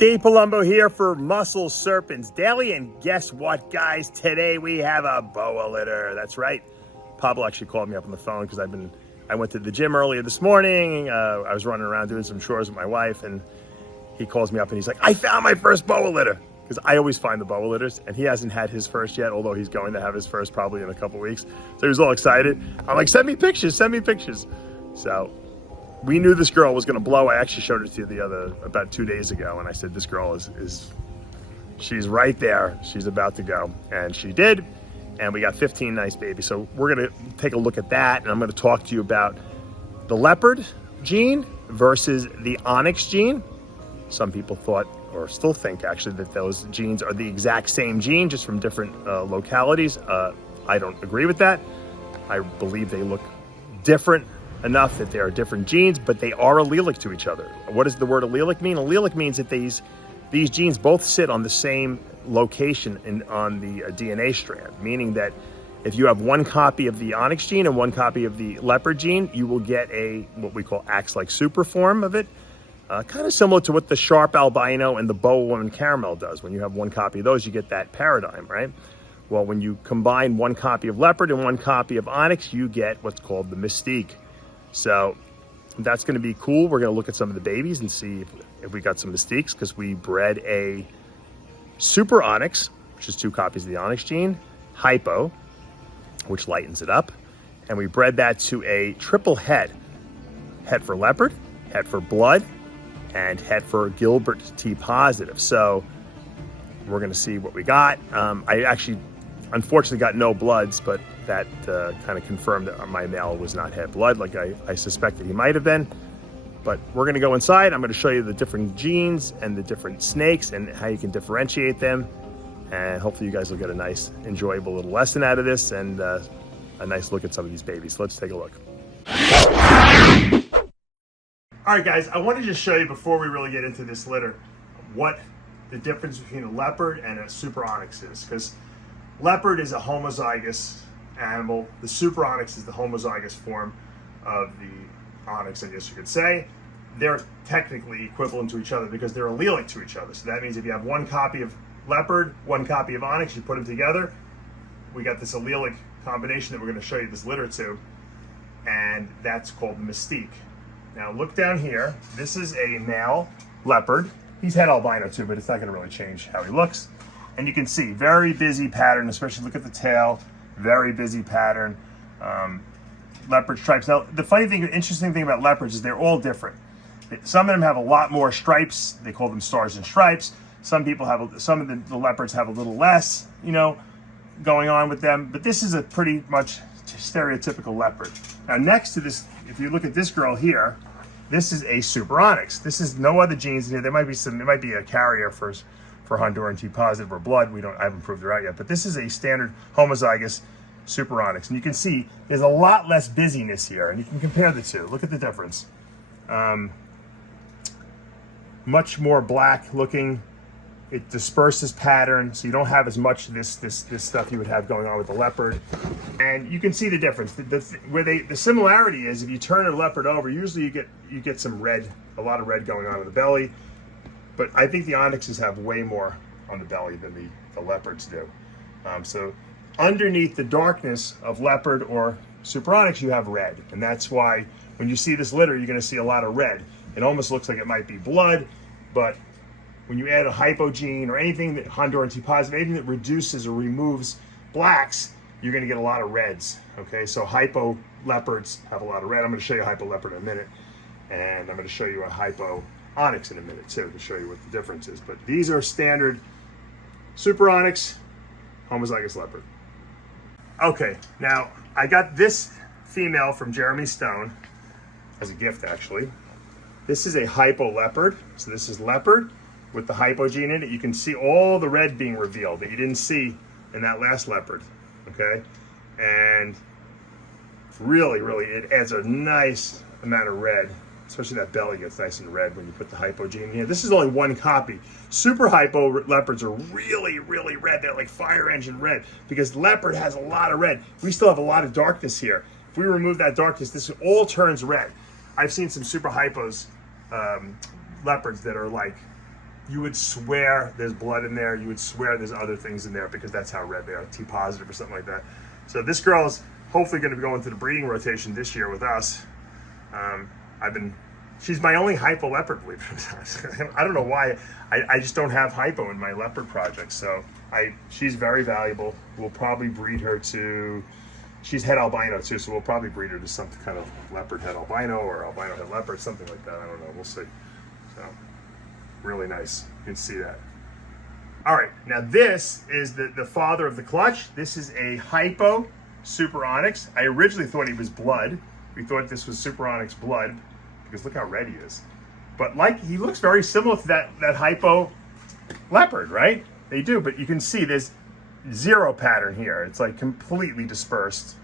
Dave Palumbo here for Muscle Serpents Daily, and guess what, guys? Today we have a boa litter. That's right. Pablo actually called me up on the phone because I went to the gym earlier this morning. I was running around doing some chores with my wife, and he calls me up and he's like, I found my first boa litter. Because I always find the boa litters, and he hasn't had his first yet, although he's going to have his first probably in a couple weeks. So he was all excited. I'm like, send me pictures, send me pictures. So we knew this girl was going to blow. I actually showed it to you about 2 days ago, and I said, this girl she's right there. She's about to go, and she did, and we got 15 nice babies. So we're going to take a look at that, and I'm going to talk to you about the Leopard gene versus the Onyx gene. Some people thought, or still think actually, that those genes are the exact same gene, just from different localities. I don't agree with that. I believe they look different enough that they are different genes, but they are allelic to each other. What does the word allelic mean? Allelic means that these genes both sit on the same location on the DNA strand, meaning that if you have one copy of the Onyx gene and one copy of the Leopard gene, you will get what we call Axe-like super form of it, kind of similar to what the sharp albino and the boa woman caramel does. When you have one copy of those, you get that paradigm, right? Well, when you combine one copy of Leopard and one copy of Onyx, you get what's called the Mystique. So that's going to be cool. We're going to look at some of the babies and see if we got some Mystiques, because we bred a Super Onyx, which is 2 copies of the Onyx gene, Hypo, which lightens it up, and we bred that to a triple het for Leopard, het for Blood, and het for Gilbert T positive. So we're going to see what we got. I actually unfortunately got no bloods, but that kind of confirmed that my male was not het blood like I suspected he might have been. But we're going to go inside. I'm going to show you the different genes and the different snakes and how you can differentiate them. And hopefully you guys will get a nice, enjoyable little lesson out of this, and a nice look at some of these babies. So let's take a look. All right, guys, I want to just show you, before we really get into this litter, what the difference between a Leopard and a Super Onyx is. Because Leopard is a homozygous animal. The Super Onyx is the homozygous form of the Onyx, I guess you could say. They're technically equivalent to each other because they're allelic to each other. So that means if you have one copy of Leopard, one copy of Onyx, you put them together, we got this allelic combination that we're going to show you this litter to, and that's called the Mystique. Now look down here. This is a male Leopard. He's het albino too, but it's not going to really change how he looks. And you can see very busy pattern, especially look at the tail. Very busy pattern. Leopard stripes. Now the funny thing, interesting thing about leopards is they're all different. Some of them have a lot more stripes. They call them stars and stripes. Some people have, some of the leopards have a little less, going on with them. But this is a pretty much stereotypical leopard. Now next to this, if you look at this girl here, this is a Super Onyx. This is no other genes in here. There might be some. It might be a carrier for Honduran T positive or Blood. I haven't proved her out yet. But this is a standard homozygous Super Onyx, and you can see there's a lot less busyness here, and you can compare the two. Look at the difference. Much more black looking. It disperses pattern, so you don't have as much this stuff you would have going on with the Leopard. And you can see the difference. The similarity is, if you turn a Leopard over, usually you get some red, a lot of red going on in the belly. But I think the Onyxes have way more on the belly than the Leopards do. So underneath the darkness of Leopard or Super Onyx, you have red, and that's why when you see this litter, you're going to see a lot of red. It almost looks like it might be blood, but when you add a Hypo gene or anything that Honduran T positive, anything that reduces or removes blacks, you're going to get a lot of reds. Okay, so Hypo leopards have a lot of red. I'm going to show you a Hypo leopard in a minute, and I'm going to show you a Hypo Onyx in a minute too, to show you what the difference is. But these are standard Super Onyx, homozygous leopard. Okay, now I got this female from Jeremy Stone as a gift, actually. This is a Hypo leopard. So this is leopard with the Hypo gene in it. You can see all the red being revealed that you didn't see in that last leopard, okay? And really, it adds a nice amount of red, especially that belly gets nice and red when you put the Hypo gene in here. This is only one copy. Super Hypo leopards are really red. They're like fire engine red, because leopard has a lot of red. We still have a lot of darkness here. If we remove that darkness, this all turns red. I've seen some Super Hypos leopards that are like you would swear there's blood in there. You would swear there's other things in there because that's how red they are, T positive or something like that. So this girl is hopefully going to be going to the breeding rotation this year with us. She's my only Hypo leopard, believe it or not. I don't know why. I just don't have Hypo in my leopard project. So she's very valuable. We'll probably breed her to, she's het albino too, so we'll probably breed her to some kind of leopard het albino or albino het leopard, something like that. I don't know. We'll see. So really nice. You can see that. All right, now this is the father of the clutch. This is a Hypo Super Onyx. I originally thought he was blood. We thought this was Super Onyx blood because look how red he is. But he looks very similar to that Hypo leopard, right? They do, but you can see there's zero pattern here. It's like completely dispersed.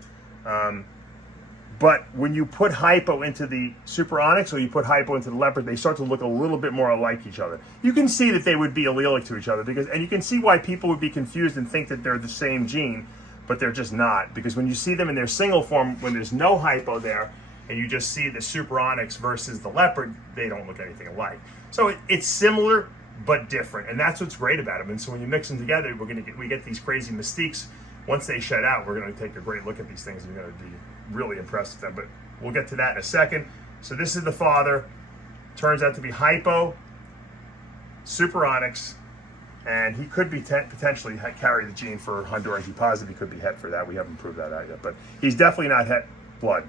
But when you put Hypo into the Super Onyx or you put Hypo into the leopard, they start to look a little bit more alike each other. You can see that they would be allelic to each other and you can see why people would be confused and think that they're the same gene, but they're just not. Because when you see them in their single form, when there's no Hypo there, and you just see the Super Onyx versus the leopard, they don't look anything alike. So it's similar, but different. And that's what's great about them. And so when you mix them together, we get these crazy Mystiques. Once they shed out, we're going to take a great look at these things and you're going to be really impressed with them. But we'll get to that in a second. So this is the father. Turns out to be Hypo, Super Onyx, and he could be potentially carry the gene for Honduran T positive. He could be het for that. We haven't proved that out yet. But he's definitely not het blood.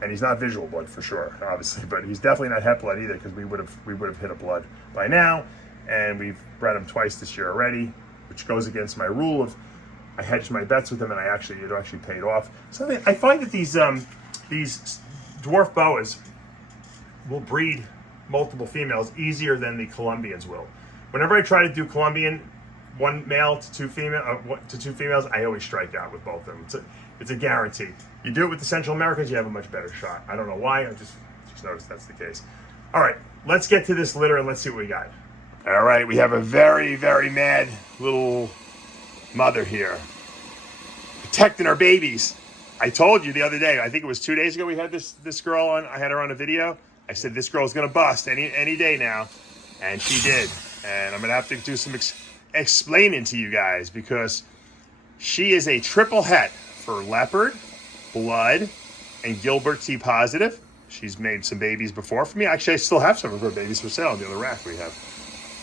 And he's not visual blood for sure, obviously, but he's definitely not het blood either because we would have hit a blood by now, and we've bred him twice this year already, which goes against my rule of I hedged my bets with him and it actually paid off. So I find that these dwarf boas will breed multiple females easier than the Colombians will. Whenever I try to do Colombian, one male to two females, I always strike out with both of them. It's a guarantee. You do it with the Central Americans, you have a much better shot. I don't know why, I just noticed that's the case. All right, let's get to this litter and let's see what we got. All right, we have a very, very mad little mother here. Protecting our babies. I told you the other day, I think it was 2 days ago we had this girl on, I had her on a video. I said this girl's gonna bust any day now, and she did. And I'm gonna have to do some explaining to you guys because she is a triple het for leopard, blood, and Gilbert T positive. She's made some babies before for me. Actually, I still have some of her babies for sale in the other rack we have.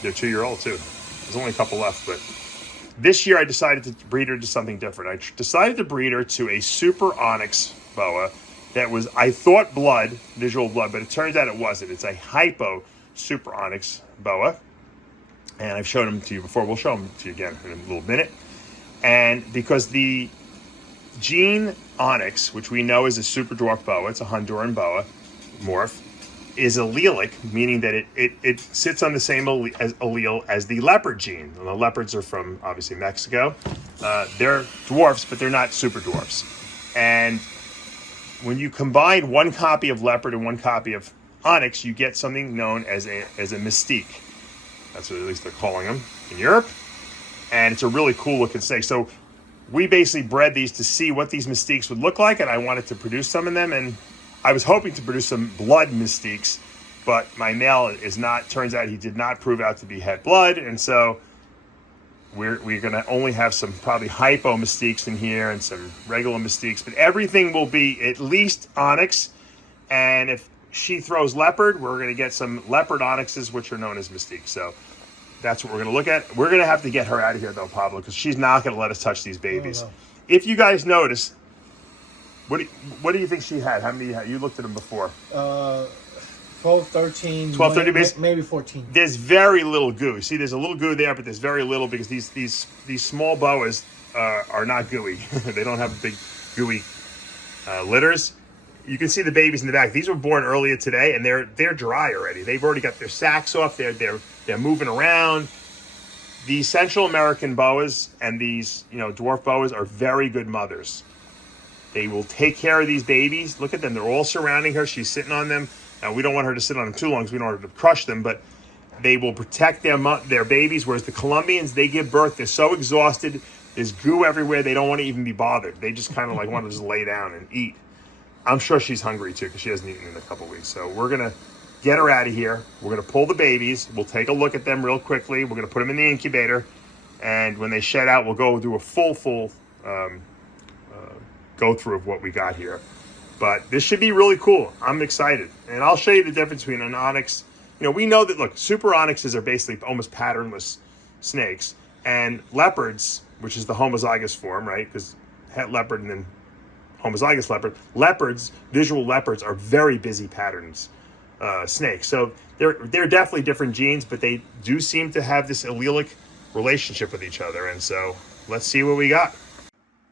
They're 2-year-old too. There's only a couple left, but this year I decided to breed her to something different. I decided to breed her to a Super Onyx boa that was, I thought blood, visual blood, but it turns out it wasn't. It's a Hypo Super Onyx boa. And I've shown them to you before. We'll show them to you again in a little minute. And because the gene Onyx, which we know is a super dwarf boa, it's a Honduran boa morph, is allelic, meaning that it sits on the same allele as the leopard gene. And the leopards are from, obviously, Mexico. They're dwarfs, but they're not super dwarfs. And when you combine one copy of leopard and one copy of Onyx, you get something known as a Mystique. That's what at least they're calling them in Europe. And it's a really cool looking snake. So we basically bred these to see what these Mystiques would look like, and I wanted to produce some of them. And I was hoping to produce some blood Mystiques, but my male is not. Turns out he did not prove out to be het blood, and so we're going to only have some probably Hypo Mystiques in here and some regular Mystiques, but everything will be at least Onyx. And if she throws leopard, we're going to get some leopard Onyxes, which are known as Mystique. So that's what we're going to look at. We're going to have to get her out of here, though, Pablo, because she's not going to let us touch these babies. Oh, no. If you guys notice, what do you think she had? How many you looked at them before? 12, 13, 12, 13 babies? Maybe 14. There's very little goo. See, there's a little goo there, but there's very little because these small boas are not gooey. They don't have big gooey litters. You can see the babies in the back. These were born earlier today, and they're dry already. They've already got their sacks off. They're moving around. These Central American boas and these dwarf boas are very good mothers. They will take care of these babies. Look at them. They're all surrounding her. She's sitting on them. Now, we don't want her to sit on them too long because we don't want her to crush them, but they will protect their babies, whereas the Colombians, they give birth. They're so exhausted. There's goo everywhere. They don't want to even be bothered. They just kind of want to just lay down and eat. I'm sure she's hungry, too, because she hasn't eaten in a couple weeks. So we're going to get her out of here. We're going to pull the babies. We'll take a look at them real quickly. We're going to put them in the incubator. And when they shed out, we'll go do a full go through of what we got here. But this should be really cool. I'm excited. And I'll show you the difference between an onyx. You know, we know that, look, super onyxes are basically almost patternless snakes. And leopards, which is the homozygous form, right? Because het leopard and then homozygous leopard. Leopards, visual leopards, are very busy patterns snakes. So they're definitely different genes, but they do seem to have this allelic relationship with each other. And so let's see what we got.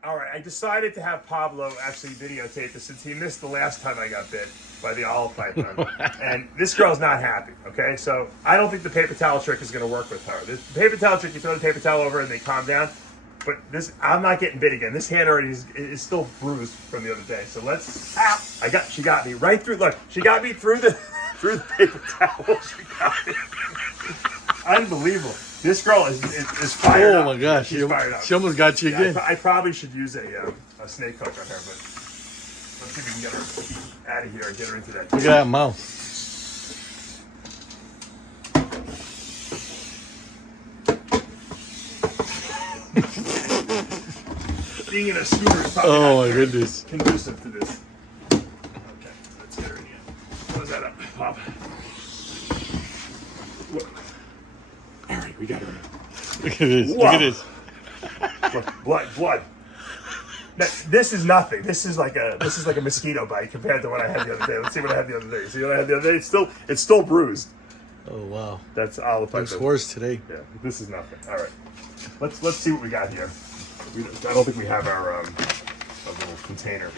All right, I decided to have Pablo actually videotape this since he missed the last time I got bit by the olive python. And this girl's not happy, okay? So I don't think the paper towel trick is going to work with her. The paper towel trick, you throw the paper towel over and they calm down. But this, I'm not getting bit again. This hand already is still bruised from the other day. So let's, she got me right through, look, she got me through the paper towel. She got me. Unbelievable. This girl is fired up. Oh my gosh, She's fired up. she almost got you again. I probably should use a snake hook on her, but let's see if we can get her out of here and get her into that. Look at that mouth. Being in a scooter is probably Oh not my very goodness. conducive to this. Okay, let's get her in here. Close that up, Pop. All right, we got her. Look at this. Whoa. Look at this. Look, blood. This is nothing. This is like a mosquito bite compared to what I had the other day. Let's see what I had the other day. See what I had the other day? It's still bruised. Oh wow. That's olive python. Looks worse today. Yeah, this is nothing. All right, let's see what we got here. I don't think we have our little container.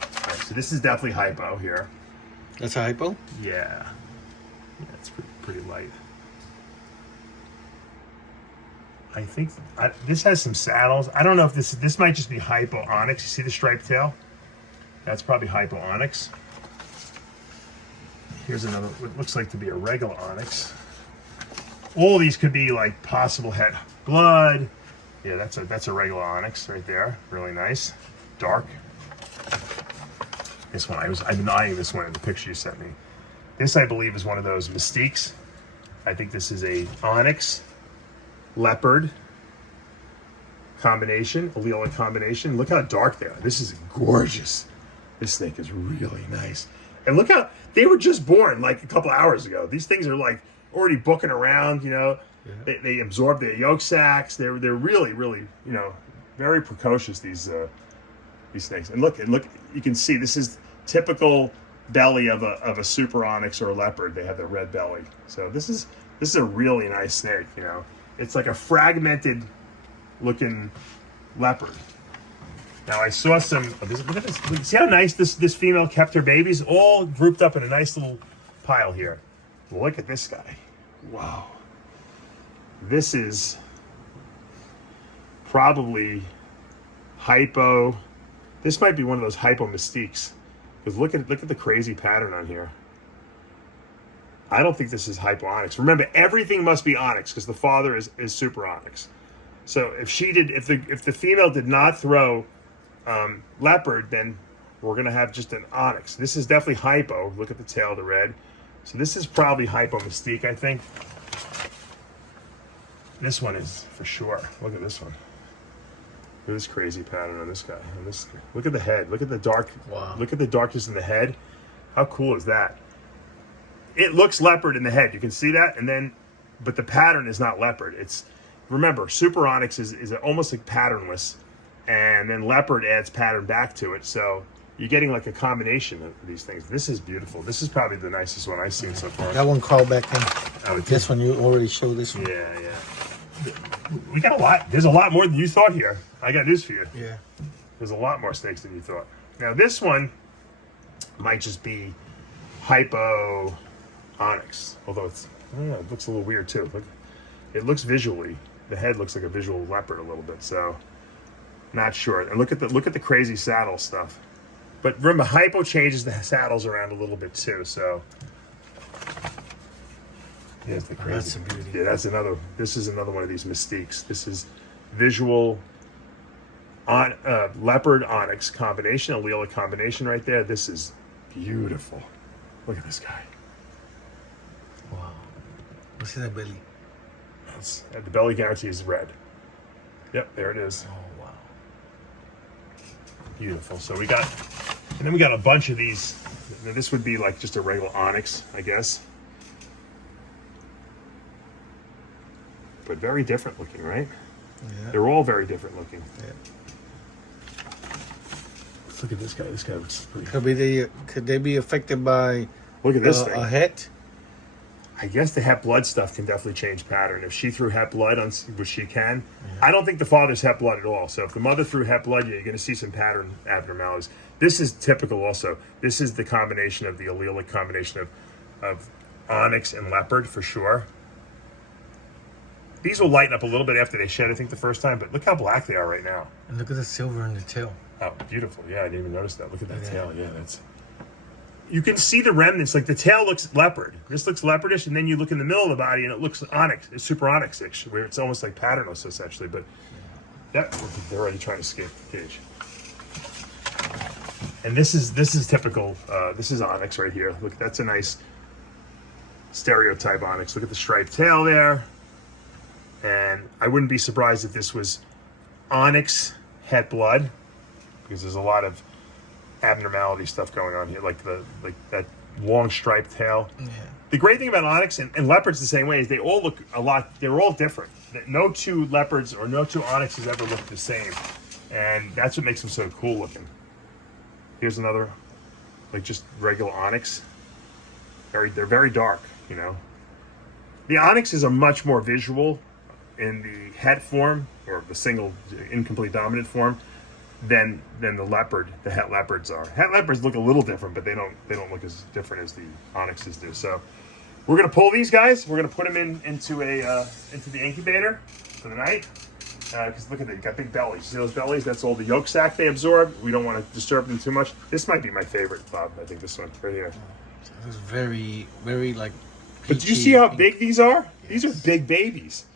But all right, so this is definitely hypo here. That's a hypo? Yeah, it's pretty light. I think this has some saddles. I don't know if this might just be hypo onyx. You see the striped tail? That's probably hypo onyx. Here's another, what looks like to be a regular onyx. All these could be like possible het blood. Yeah, that's a regular onyx right there. Really nice, dark. This one, I've been eyeing this one in the picture you sent me. This, I believe, is one of those Mystiques. I think this is a onyx leopard combination, allelic combination. Look how dark they are. This is gorgeous. This snake is really nice. And look how they were just born like a couple hours ago. These things are like already booking around, you know. Yeah. They absorb their yolk sacs. They're really, you know, very precocious, these snakes. And look, you can see this is typical belly of a super onyx or a leopard. They have the red belly. So this is a really nice snake, you know. It's like a fragmented looking leopard. Now I saw some, look at this, see how nice this female kept her babies? All grouped up in a nice little pile here. Look at this guy. Wow. This is probably hypo. This might be one of those hypo mystiques. Because look at the crazy pattern on here. I don't think this is hypo onyx. Remember, everything must be onyx because the father is super onyx. So if the female did not throw leopard, then we're gonna have just an onyx. This is definitely hypo. Look at the tail, the red. So this is probably hypo mystique, I think. This one is for sure. Look at this one. Look at this crazy pattern on this guy. Look at the head. Look at the dark. Wow. Look at the darkness in the head. How cool is that? It looks leopard in the head. You can see that, but the pattern is not leopard. Remember, super onyx is almost like patternless, and then leopard adds pattern back to it. So you're getting like a combination of these things. This is beautiful. This is probably the nicest one I've seen so far. That one crawled back in. Oh, This one, you already showed this one. Yeah. We got a lot. There's a lot more than you thought here. I got news for you. Yeah. There's a lot more snakes than you thought. Now this one might just be hypo onyx, although I don't know, it looks a little weird too. Look, it looks visually, the head looks like a visual leopard a little bit, so not sure. And look at the crazy saddle stuff. But remember, hypo changes the saddles around a little bit too, so here's the crazy. That's a beauty. Yeah, this is another one of these mystiques. This is visual leopard onyx combination, allelic combination right there. This is beautiful. Look at this guy. Wow. What's in that belly? The belly guarantee is red. Yep, there it is. Oh, wow. Beautiful. So we got, and then we got a bunch of these. Now this would be like just a regular onyx, I guess. But very different looking, right? Yeah. They're all very different looking. Yeah. Look at this guy. This guy looks pretty. Could they be affected by Look at this thing. a het? I guess the het blood stuff can definitely change pattern. If she threw het blood on, which she can, I don't think the father's het blood at all. So if the mother threw het blood, you're going to see some pattern abnormalities. This is typical also. This is the combination of the allelic combination of onyx and leopard for sure. These will lighten up a little bit after they shed, I think, the first time, but look how black they are right now. And look at the silver in the tail. Oh, beautiful. Yeah, I didn't even notice that. Look at that tail. Yeah, that's... You can see the remnants. Like the tail looks leopard. This looks leopardish, and then you look in the middle of the body, and it looks onyx. It's super onyx-ish, where it's almost like patternless, essentially. But that they're already trying to escape the cage. And this is typical. This is onyx right here. Look, that's a nice stereotype onyx. Look at the striped tail there. And I wouldn't be surprised if this was onyx het blood, because there's a lot of abnormality stuff going on here, like that long striped tail. Yeah. The great thing about onyx and leopards the same way is they all look a lot. They're all different. No two leopards or no two onyxes ever look the same, and that's what makes them so cool looking. Here's another, like just regular onyx. They're very dark, you know. The onyxes are much more visual in the het form or the single incomplete dominant form than the leopard, the het leopards are. Het leopards look a little different, but they don't look as different as the onyxes do. So we're gonna pull these guys. We're gonna put them into the incubator for the night. Because look at that, you got big bellies. See those bellies? That's all the yolk sac they absorb. We don't want to disturb them too much. This might be my favorite, Bob. I think this one right here. It's very, very like. But do you see how big these are? Yes. These are big babies.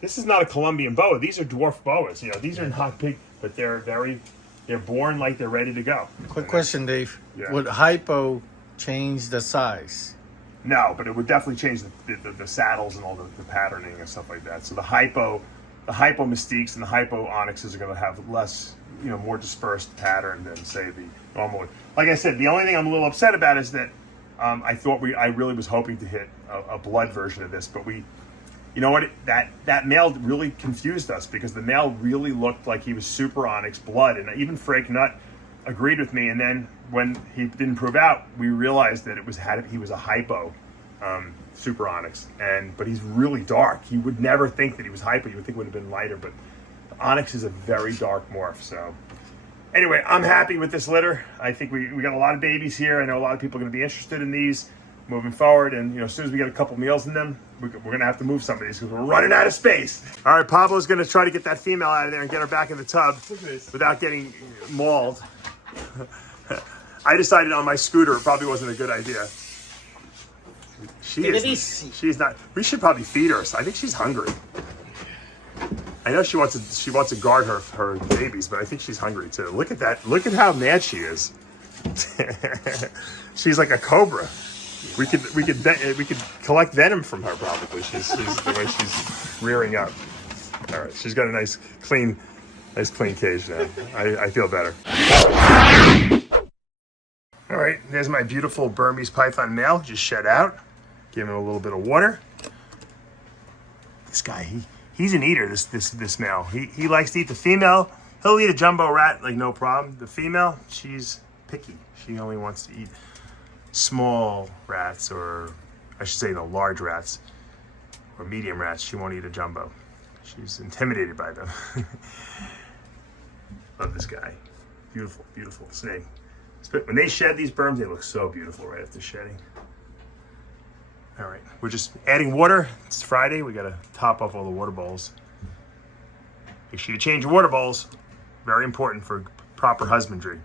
This is not a Colombian boa. These are dwarf boas. You know, these are not big, but they're born like they're ready to go. Quick question, Dave. Yeah. Would Hypo change the size? No, but it would definitely change the saddles and all the patterning and stuff like that. So the Hypo Mystiques and the Hypo Onyxes are going to have less, you know, more dispersed pattern than say the normal one. Like I said, the only thing I'm a little upset about is that I really was hoping to hit a blood version of this, but you know what? That male really confused us because the male really looked like he was super onyx blood, and even Frank Nutt agreed with me. And then when he didn't prove out, we realized that he was a Hypo super onyx, but he's really dark. You would never think that he was Hypo. You would think it would have been lighter, but the onyx is a very dark morph. So anyway, I'm happy with this litter. I think we got a lot of babies here. I know a lot of people are going to be interested in these moving forward, and you know, as soon as we get a couple meals in them, we're going to have to move some of these because we're running out of space. All right, Pablo's going to try to get that female out of there and get her back in the tub without getting mauled. I decided on my scooter it probably wasn't a good idea. She's not. We should probably feed her. I think she's hungry. I know she wants to guard her babies, but I think she's hungry too. Look at that. Look at how mad she is. She's like a cobra. We could collect venom from her probably. She's the way she's rearing up. All right, she's got a nice clean cage now. I feel better. All right, there's my beautiful Burmese Python male, just shed out. Give him a little bit of water. This guy, he's an eater. This male, he likes to eat the female. He'll eat a jumbo rat like no problem. The female, she's picky. She only wants to eat small rats, or I should say, large rats or medium rats. She won't eat a jumbo. She's intimidated by them. Love this guy. Beautiful, beautiful snake. When they shed these berms, they look so beautiful right after shedding. All right, we're just adding water. It's Friday. We got to top off all the water bowls. Make sure you change your water bowls. Very important for proper husbandry.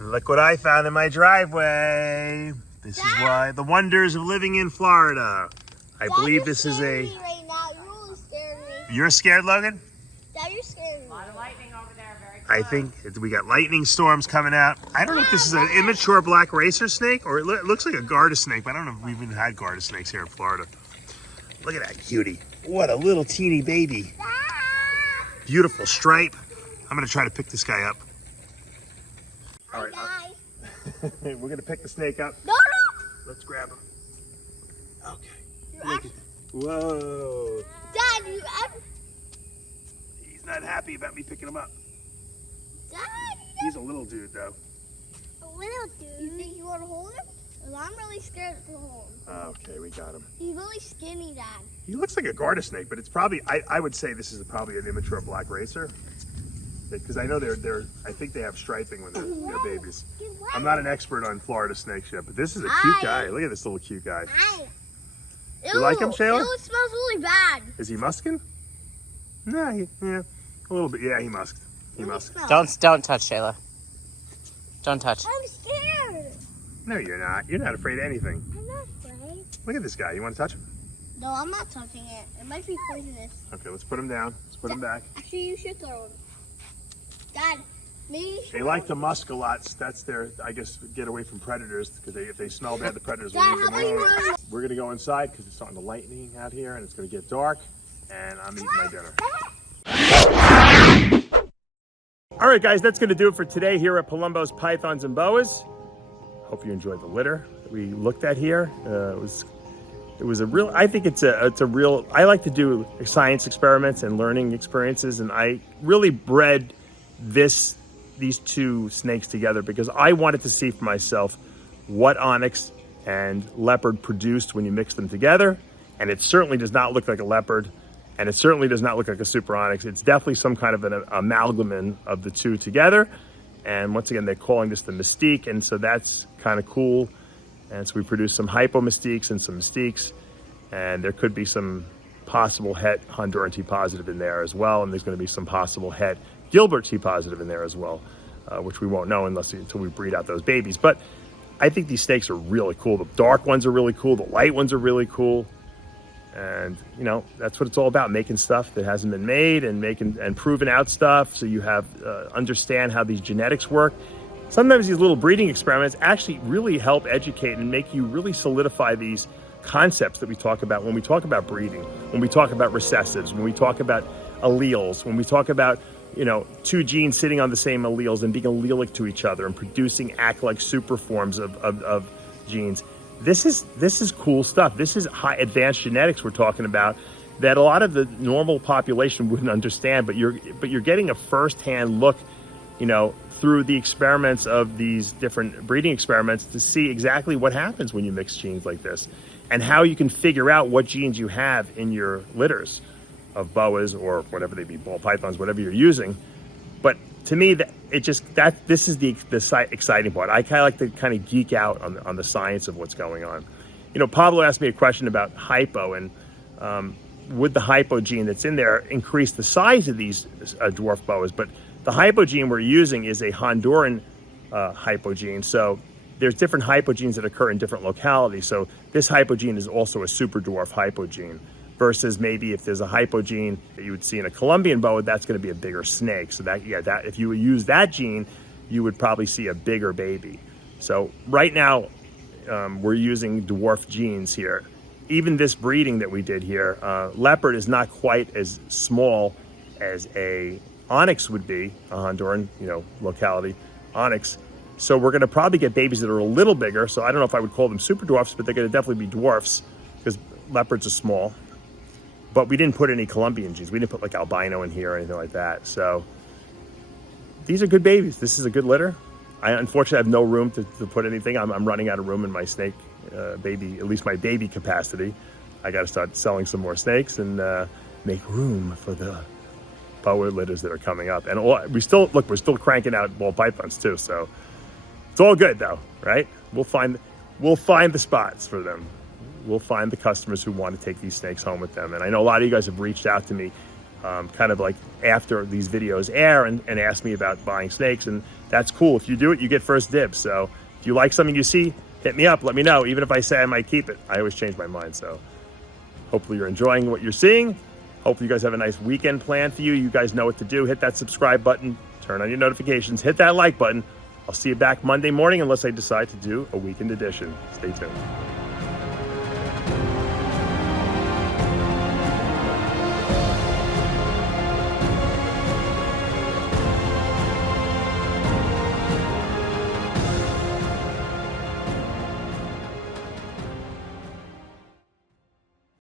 Look what I found in my driveway. This is why the wonders of living in Florida. I believe this is a... Right now. You really scared me. You're scared, Logan? Dad, you're scaring me. A lot of lightning over there, very I think we got lightning storms coming out. I don't know if this is an immature black racer snake or it looks like a Garter snake, but I don't know if we've even had Garter snakes here in Florida. Look at that cutie. What a little teeny baby. Beautiful stripe. I'm going to try to pick this guy up. All right. We're going to pick the snake up. No, no. Let's grab him. Okay. Look at that. Whoa. Dad, you ever... He's not happy about me picking him up. Dad, He's a little dude, though. a little dude. You think you want to hold him? Well, I'm really scared to hold him. Okay, we got him. He's really skinny, Dad. He looks like a garter snake, but it's probably, I would say this is probably an immature black racer. Because I know I think they have striping when they're babies. I'm not an expert on Florida snakes yet, but this is a cute guy. Look at this little cute guy. You like him, Shayla? Ew, it smells really bad. Is he musking? No, yeah, a little bit. Yeah, he musked. He musked. Don't touch, Shayla. Don't touch. I'm scared. No, you're not. You're not afraid of anything. I'm not afraid. Look at this guy. You want to touch him? No, I'm not touching it. It might be poisonous. Okay, let's put him down. Let's put him back. Actually, you should throw him. Dad, maybe. They like to musk a lot. That's their, I guess, get away from predators because if they smell bad, the predators will Dad, leave how them about you alone. run? We're gonna go inside because it's starting to lightning out here and it's gonna get dark, and I'm eating my dinner. All right, guys, that's gonna do it for today here at Palumbo's Pythons and Boas. Hope you enjoyed the litter that we looked at here. It was a real, I think it's a real, I like to do science experiments and learning experiences, and I really bred these two snakes together because I wanted to see for myself what Onyx and Leopard produced when you mix them together. And it certainly does not look like a Leopard, and it certainly does not look like a Super Onyx. It's definitely some kind of an amalgam of the two together. And once again, they're calling this the Mystique, and so that's kind of cool. And so we produced some Hypo Mystiques and some Mystiques, and there could be some possible Het Honduran T positive in there as well, and there's going to be some possible Het Gilbert T positive in there as well, which we won't know until we breed out those babies. But I think these snakes are really cool. The dark ones are really cool. The light ones are really cool. And, you know, that's what it's all about, making stuff that hasn't been made and proving out stuff so you have understand how these genetics work. Sometimes these little breeding experiments actually really help educate and make you really solidify these concepts that we talk about when we talk about breeding, when we talk about recessives, when we talk about alleles, when we talk about, you know, two genes sitting on the same alleles and being allelic to each other and producing act-like superforms of genes. This is cool stuff. This is high advanced genetics we're talking about that a lot of the normal population wouldn't understand, but you're getting a first-hand look, you know, through the experiments of these different breeding experiments to see exactly what happens when you mix genes like this and how you can figure out what genes you have in your litters of boas or whatever they be, ball pythons, whatever you're using. But to me, this is the exciting part. I kind of like to kind of geek out on the science of what's going on. You know, Pablo asked me a question about hypo, and would the hypo gene that's in there increase the size of these dwarf boas? But the hypo gene we're using is a Honduran hypo gene. So there's different hypo genes that occur in different localities. So this hypo gene is also a super dwarf hypo gene. Versus maybe if there's a hypo gene that you would see in a Colombian boa, that's going to be a bigger snake. So that if you would use that gene, you would probably see a bigger baby. So right now, we're using dwarf genes here. Even this breeding that we did here, Leopard is not quite as small as a Onyx would be, a Honduran, you know, locality, Onyx. So we're going to probably get babies that are a little bigger. So I don't know if I would call them super dwarfs, but they're going to definitely be dwarfs because Leopards are small. But we didn't put any Colombian genes. We didn't put like albino in here or anything like that. So these are good babies. This is a good litter. I unfortunately have no room to put anything. I'm running out of room in my snake baby, at least my baby capacity. I got to start selling some more snakes and make room for the boa litters that are coming up. And we're still cranking out ball pythons too. So it's all good though, right? We'll find the spots for them. We'll find the customers who want to take these snakes home with them. And I know a lot of you guys have reached out to me kind of like after these videos air and asked me about buying snakes. And that's cool. If you do it, you get first dibs. So if you like something you see, hit me up. Let me know. Even if I say I might keep it, I always change my mind. So hopefully you're enjoying what you're seeing. Hopefully you guys have a nice weekend planned for you. You guys know what to do. Hit that subscribe button. turn on your notifications, hit that like button. I'll see you back Monday morning unless I decide to do a weekend edition. Stay tuned.